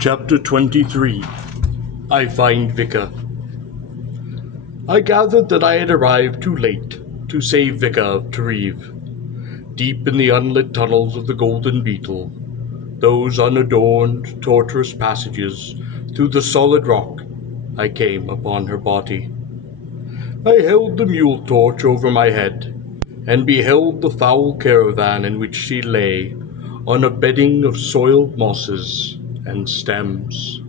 Chapter 23 I Find Vika. I gathered that I had arrived too late to save Vika of Tariv. Deep in the unlit tunnels of the Golden Beetle, those unadorned, tortuous passages through the solid rock, I came upon her body. I held the mule torch over my head, and beheld the foul caravan in which she lay, on a bedding of soiled mosses and stems.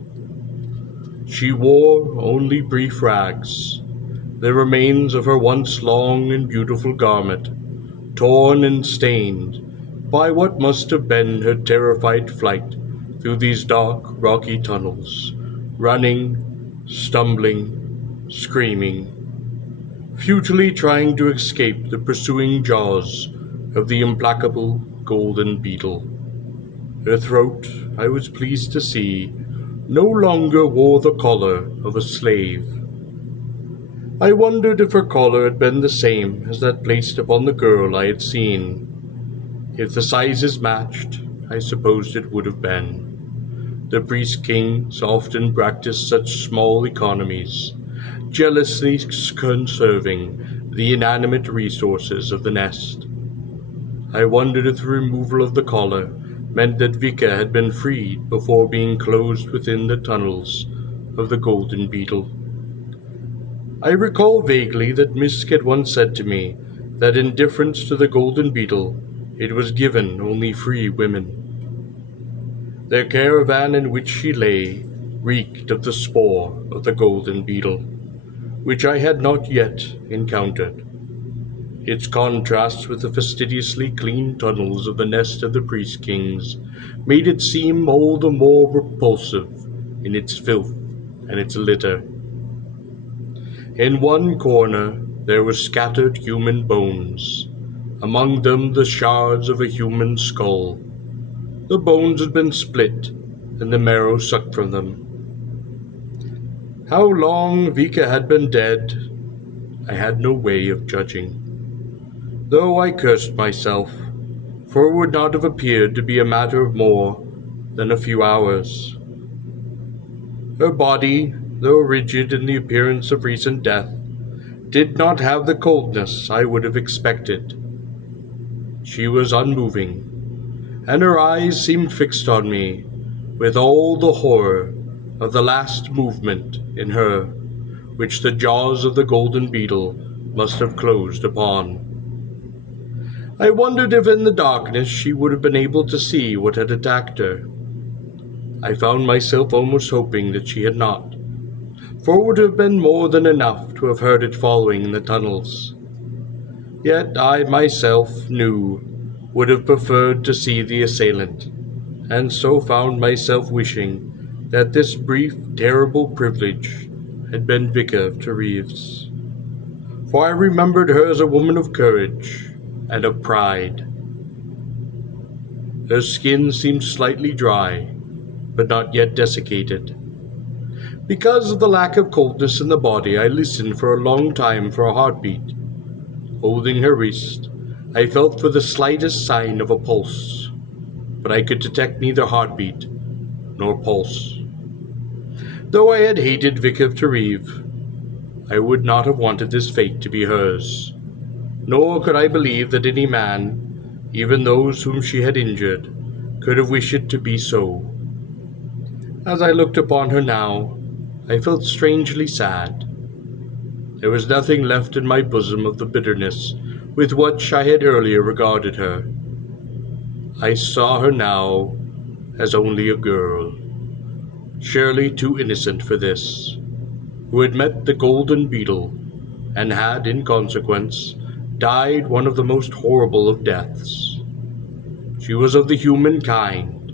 She wore only brief rags, the remains of her once long and beautiful garment, torn and stained by what must have been her terrified flight through these dark, rocky tunnels, running, stumbling, screaming, futilely trying to escape the pursuing jaws of the implacable golden beetle. Her throat, I was pleased to see, no longer wore the collar of a slave. I wondered if her collar had been the same as that placed upon the girl I had seen. If the sizes matched, I supposed it would have been. The priest-kings often practiced such small economies, jealously conserving the inanimate resources of the nest. I wondered if the removal of the collar meant that Vika had been freed before being closed within the tunnels of the golden beetle. I recall vaguely that Misk had once said to me that in deference to the golden beetle, it was given only free women. Their caravan in which she lay reeked of the spore of the golden beetle, which I had not yet encountered. Its contrast with the fastidiously clean tunnels of the nest of the priest-kings made it seem all the more repulsive in its filth and its litter. In one corner there were scattered human bones, among them the shards of a human skull. The bones had been split and the marrow sucked from them. How long Vika had been dead, I had no way of judging, though I cursed myself, for it would not have appeared to be a matter of more than a few hours. Her body, though rigid in the appearance of recent death, did not have the coldness I would have expected. She was unmoving, and her eyes seemed fixed on me with all the horror of the last movement in her, which the jaws of the golden beetle must have closed upon. I wondered if in the darkness she would have been able to see what had attacked her. I found myself almost hoping that she had not, for it would have been more than enough to have heard it following in the tunnels. Yet I myself would have preferred to see the assailant, and so found myself wishing that this brief, terrible privilege had been Vika of Tariv's. For I remembered her as a woman of courage and of pride. Her skin seemed slightly dry, but not yet desiccated. Because of the lack of coldness in the body, I listened for a long time for a heartbeat. Holding her wrist, I felt for the slightest sign of a pulse, but I could detect neither heartbeat nor pulse. Though I had hated Vika of Tariv, I would not have wanted this fate to be hers, nor could I believe that any man, even those whom she had injured, could have wished it to be so. As I looked upon her now, I felt strangely sad. There was nothing left in my bosom of the bitterness with which I had earlier regarded her. I saw her now as only a girl, surely too innocent for this, who had met the golden beetle and had, in consequence, died one of the most horrible of deaths. She was of the human kind,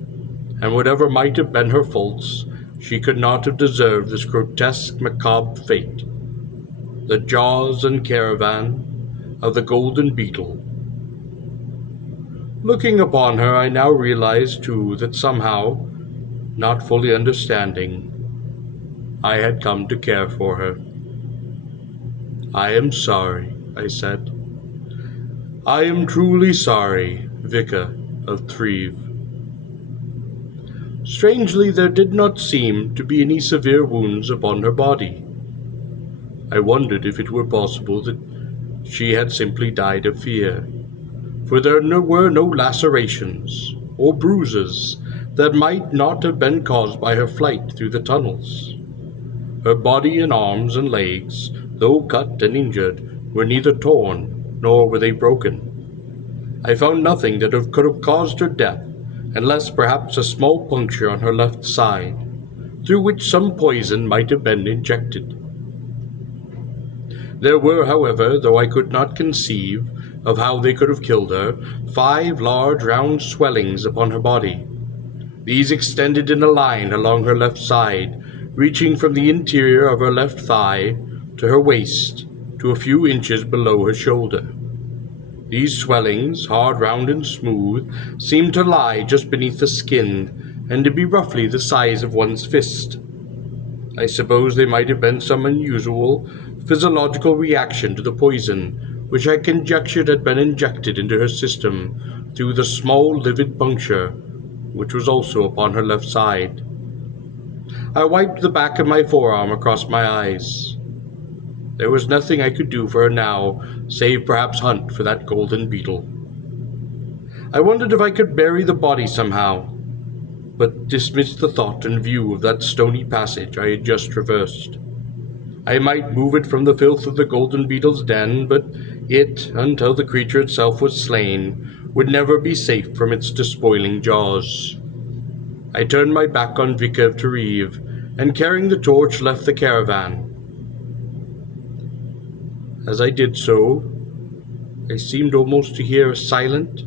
and whatever might have been her faults, she could not have deserved this grotesque, macabre fate. The jaws and caravan of the golden beetle. Looking upon her, I now realized, too, that somehow, not fully understanding, I had come to care for her. "I am sorry," I said. "I am truly sorry, Vika of Thrive." Strangely, there did not seem to be any severe wounds upon her body. I wondered if it were possible that she had simply died of fear, for were no lacerations or bruises that might not have been caused by her flight through the tunnels. Her body and arms and legs, though cut and injured, were neither torn nor were they broken. I found nothing that could have caused her death, unless perhaps a small puncture on her left side, through which some poison might have been injected. There were, however, though I could not conceive of how they could have killed her, 5 large round swellings upon her body. These extended in a line along her left side, reaching from the interior of her left thigh to her waist, to a few inches below her shoulder. These swellings, hard, round, and smooth, seemed to lie just beneath the skin, and to be roughly the size of one's fist. I suppose they might have been some unusual physiological reaction to the poison, which I conjectured had been injected into her system through the small livid puncture, which was also upon her left side. I wiped the back of my forearm across my eyes. There was nothing I could do for her now, save perhaps hunt for that golden beetle. I wondered if I could bury the body somehow, but dismissed the thought in view of that stony passage I had just traversed. I might move it from the filth of the golden beetle's den, but it, until the creature itself was slain, would never be safe from its despoiling jaws. I turned my back on Vika of Tariv, and carrying the torch left the caravan. As I did so, I seemed almost to hear a silent,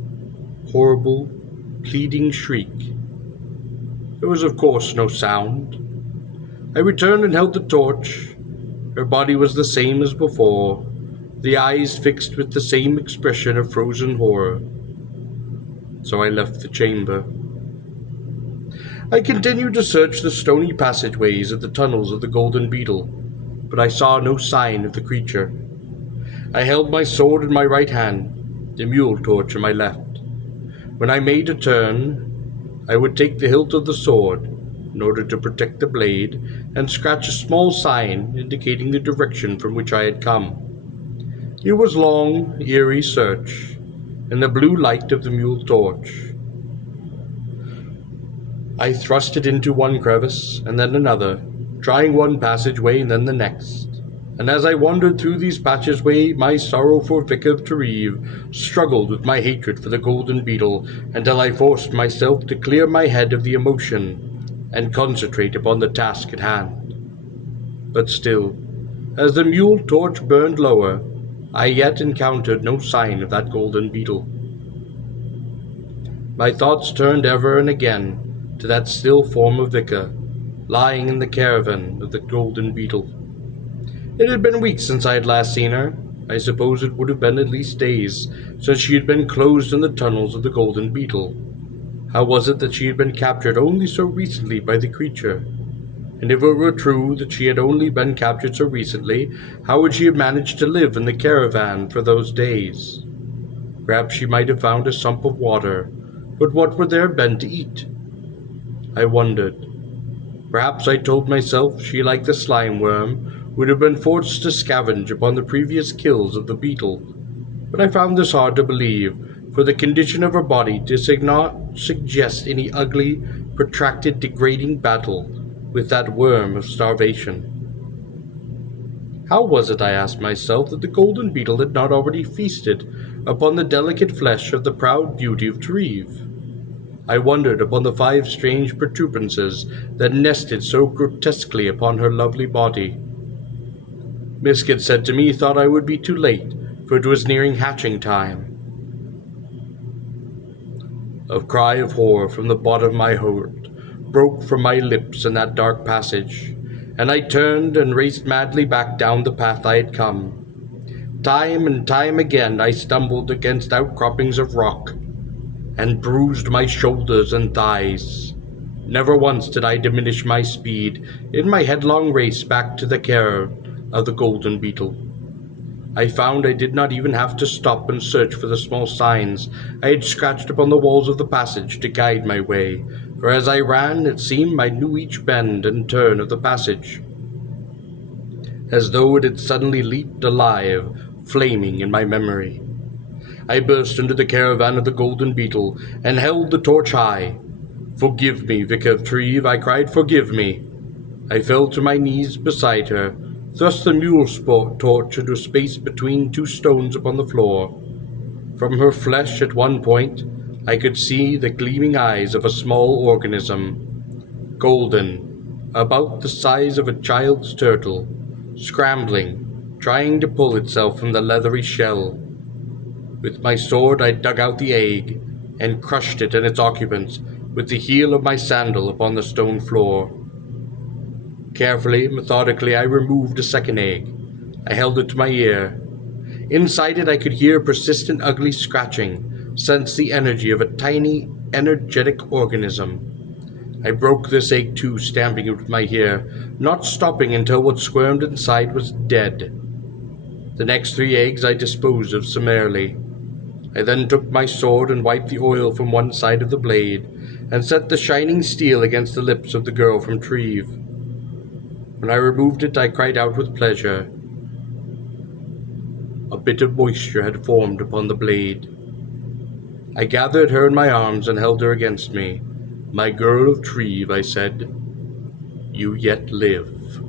horrible, pleading shriek. There was of course no sound. I returned and held the torch. Her body was the same as before, the eyes fixed with the same expression of frozen horror. So I left the chamber. I continued to search the stony passageways of the tunnels of the golden beetle, but I saw no sign of the creature. I held my sword in my right hand, the mule torch in my left. When I made a turn, I would take the hilt of the sword, in order to protect the blade, and scratch a small sign indicating the direction from which I had come. It was long, eerie search, in the blue light of the mule torch. I thrust it into one crevice, and then another, trying one passageway and then the next. And as I wandered through these passageways, my sorrow for Vika of Tariv struggled with my hatred for the golden beetle, until I forced myself to clear my head of the emotion and concentrate upon the task at hand. But still, as the mule torch burned lower, I yet encountered no sign of that golden beetle. My thoughts turned ever and again to that still form of Vika, lying in the caravan of the golden beetle. It had been weeks since I had last seen her. I suppose it would have been at least days since she had been closed in the tunnels of the golden beetle. How was it that she had been captured only so recently by the creature? And if it were true that she had only been captured so recently, how would she have managed to live in the caravan for those days? Perhaps she might have found a sump of water, but what would there have been to eat? I wondered. Perhaps I told myself she, like the slime worm, would have been forced to scavenge upon the previous kills of the beetle, but I found this hard to believe, for the condition of her body did not suggest any ugly, protracted, degrading battle with that worm of starvation. How was it, I asked myself, that the golden beetle had not already feasted upon the delicate flesh of the proud beauty of Tariv? I wondered upon the 5 strange protuberances that nested so grotesquely upon her lovely body. Misk said to me he thought I would be too late, for it was nearing hatching time. A cry of horror from the bottom of my heart broke from my lips in that dark passage, and I turned and raced madly back down the path I had come. Time and time again I stumbled against outcroppings of rock, and bruised my shoulders and thighs. Never once did I diminish my speed in my headlong race back to the care of the golden beetle. I found I did not even have to stop and search for the small signs I had scratched upon the walls of the passage to guide my way, for as I ran it seemed I knew each bend and turn of the passage, as though it had suddenly leaped alive, flaming in my memory. I burst into the caravan of the Golden Beetle, and held the torch high. "Forgive me, Vika of Treve," I cried, "forgive me." I fell to my knees beside her, thrust the mule torch into a space between two stones upon the floor. From her flesh at one point, I could see the gleaming eyes of a small organism, golden, about the size of a child's turtle, scrambling, trying to pull itself from the leathery shell. With my sword I dug out the egg, and crushed it and its occupants with the heel of my sandal upon the stone floor. Carefully, methodically, I removed a second egg. I held it to my ear. Inside it I could hear persistent ugly scratching, sense the energy of a tiny, energetic organism. I broke this egg too, stamping it with my ear, not stopping until what squirmed inside was dead. The next 3 eggs I disposed of summarily. I then took my sword and wiped the oil from one side of the blade, and set the shining steel against the lips of the girl from Treve. When I removed it, I cried out with pleasure. A bit of moisture had formed upon the blade. I gathered her in my arms and held her against me. "My girl of Treve," I said, "you yet live."